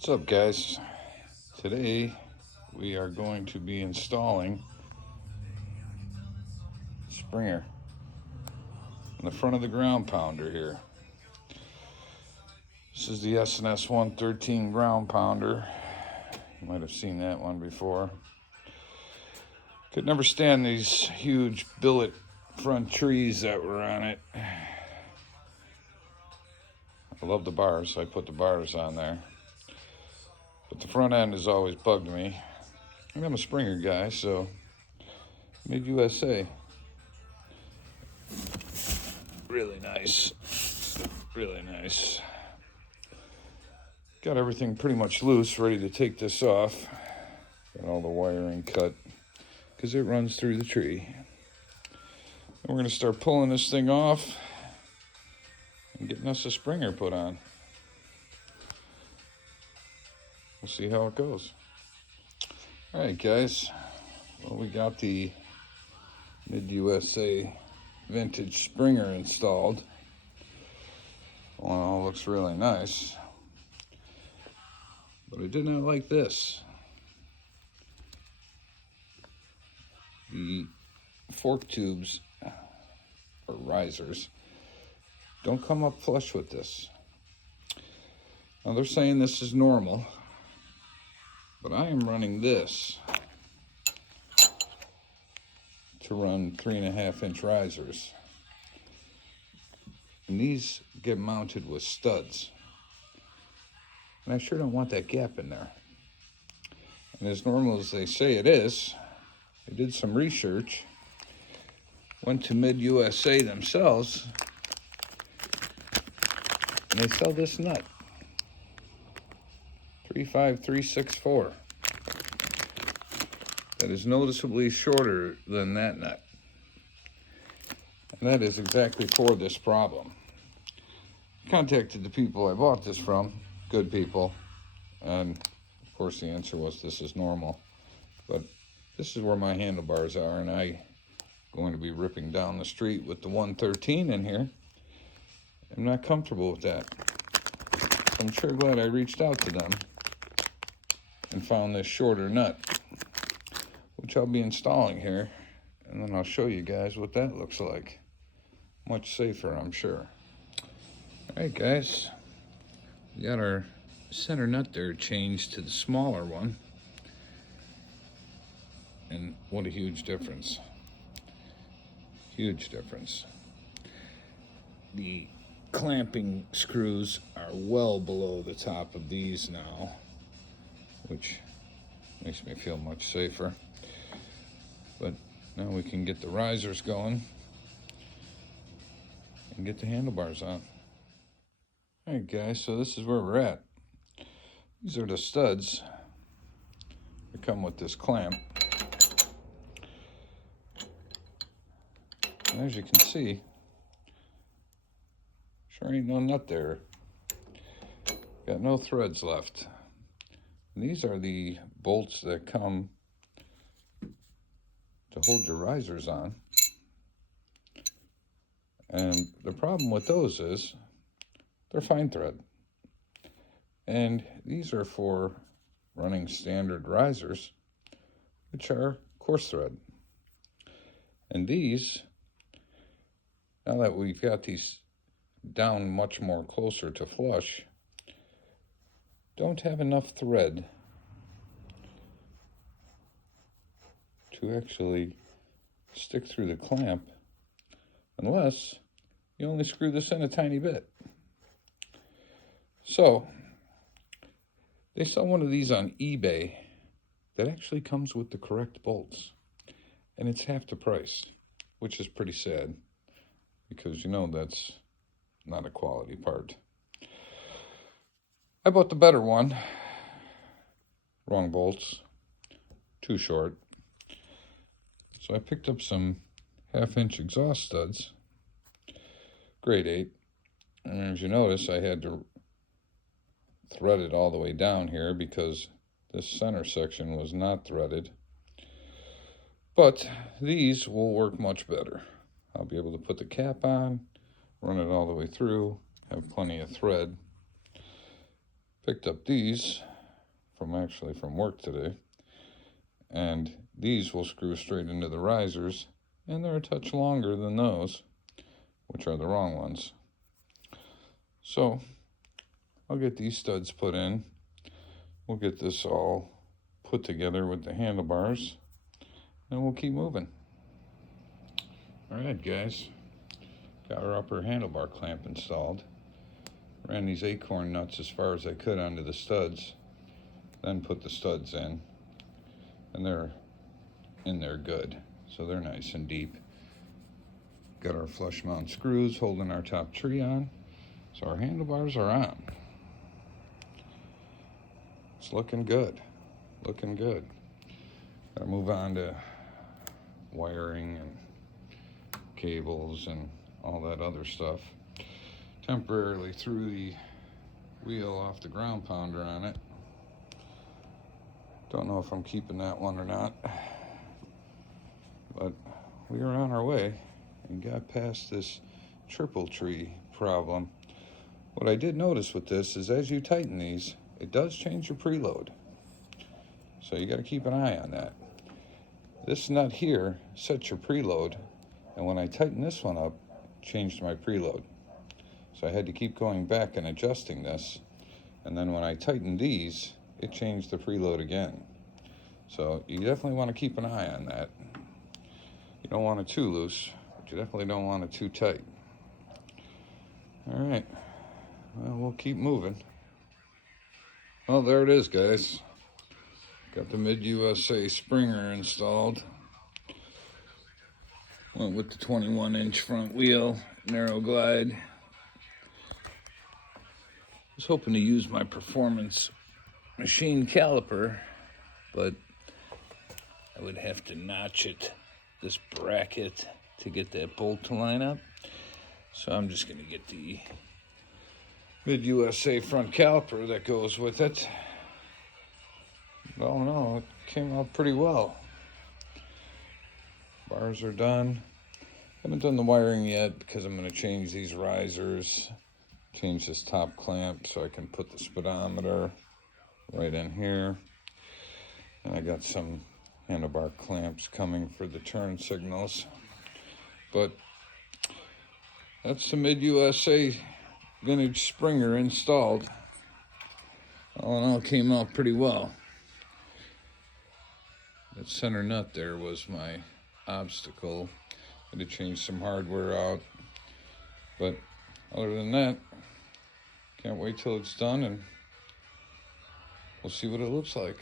What's up, guys? Today we are going to be installing Springer in the front of the Groundpounder here. This is the S&S 113 Groundpounder. You might have seen that one before. Could never stand these huge billet front trees that were on it. I love the bars, so I put the bars on there. But the front end has always bugged me. And I'm a Springer guy, so made USA. Really nice. Really nice. Got everything pretty much loose, ready to take this off. Got all the wiring cut because it runs through the tree. And we're going to start pulling this thing off and getting us a Springer put on. We'll see how it goes. All right, guys. Well, we got the Mid-USA vintage Springer installed. All looks really nice. But I did not like this. The fork tubes, or risers, don't come up flush with this. Now they're saying this is normal, but I am running this to run 3.5-inch risers. And these get mounted with studs. And I sure don't want that gap in there. And as normal as they say it is, I did some research, went to Mid-USA themselves, and they sell this nut. 35364. That is noticeably shorter than that nut. And that is exactly for this problem. I contacted the people I bought this from, good people, and of course the answer was this is normal. But this is where my handlebars are, and I'm going to be ripping down the street with the 113 in here. I'm not comfortable with that. I'm sure glad I reached out to them and found this shorter nut, which I'll be installing here, and then I'll show you guys what that looks like. Much safer, I'm sure. All right, guys, we got our center nut there changed to the smaller one, and what a huge difference. Huge difference. The clamping screws are well below the top of these now, which makes me feel much safer. But now we can get the risers going and get the handlebars on. All right, guys, so this is where we're at. These are the studs that come with this clamp. And as you can see, sure ain't no nut there. Got no threads left. And these are the bolts that come to hold your risers on. And the problem with those is they're fine thread. And these are for running standard risers, which are coarse thread. And these, now that we've got these down much more closer to flush, don't have enough thread to actually stick through the clamp unless you only screw this in a tiny bit. So they sell one of these on eBay that actually comes with the correct bolts, and it's half the price, which is pretty sad because you know that's not a quality part. I bought the better one. Wrong bolts, too short. So I picked up some 1/2-inch exhaust studs, grade 8. And as you notice, I had to thread it all the way down here because this center section was not threaded. But these will work much better. I'll be able to put the cap on, run it all the way through, have plenty of thread. Picked up these from work today. And these will screw straight into the risers, and they're a touch longer than those, which are the wrong ones. So I'll get these studs put in. We'll get this all put together with the handlebars, and we'll keep moving. All right, guys, got our upper handlebar clamp installed. Ran these acorn nuts as far as I could onto the studs, then put the studs in, and they're in there good, so they're nice and deep. Got our flush mount screws holding our top tree on, so our handlebars are on. It's looking good, looking good. Gotta move on to wiring and cables and all that other stuff. Temporarily threw the wheel off the Groundpounder on it. Don't know if I'm keeping that one or not, but we are on our way and got past this triple tree problem. What I did notice with this is as you tighten these, it does change your preload. So you got to keep an eye on that. This nut here sets your preload, and when I tighten this one up, it changed my preload. So I had to keep going back and adjusting this, and then when I tightened these, it changed the preload again. So you definitely want to keep an eye on that. You don't want it too loose, but you definitely don't want it too tight. All right, well, we'll keep moving. Well, there it is, guys. Got the Mid-USA Springer installed. Went with the 21-inch front wheel, narrow glide. Was hoping to use my performance machine caliper, but I would have to notch it, this bracket, to get that bolt to line up. So I'm just gonna get the Mid-USA front caliper that goes with it. Well, no, it came out pretty well. Bars are done. Haven't done the wiring yet because I'm gonna change these risers, change this top clamp so I can put the speedometer right in here. And I got some handlebar clamps coming for the turn signals. But that's the Mid-USA vintage Springer installed. All in all, came out pretty well. That center nut there was my obstacle. I had to change some hardware out. But other than that, can't wait till it's done and we'll see what it looks like.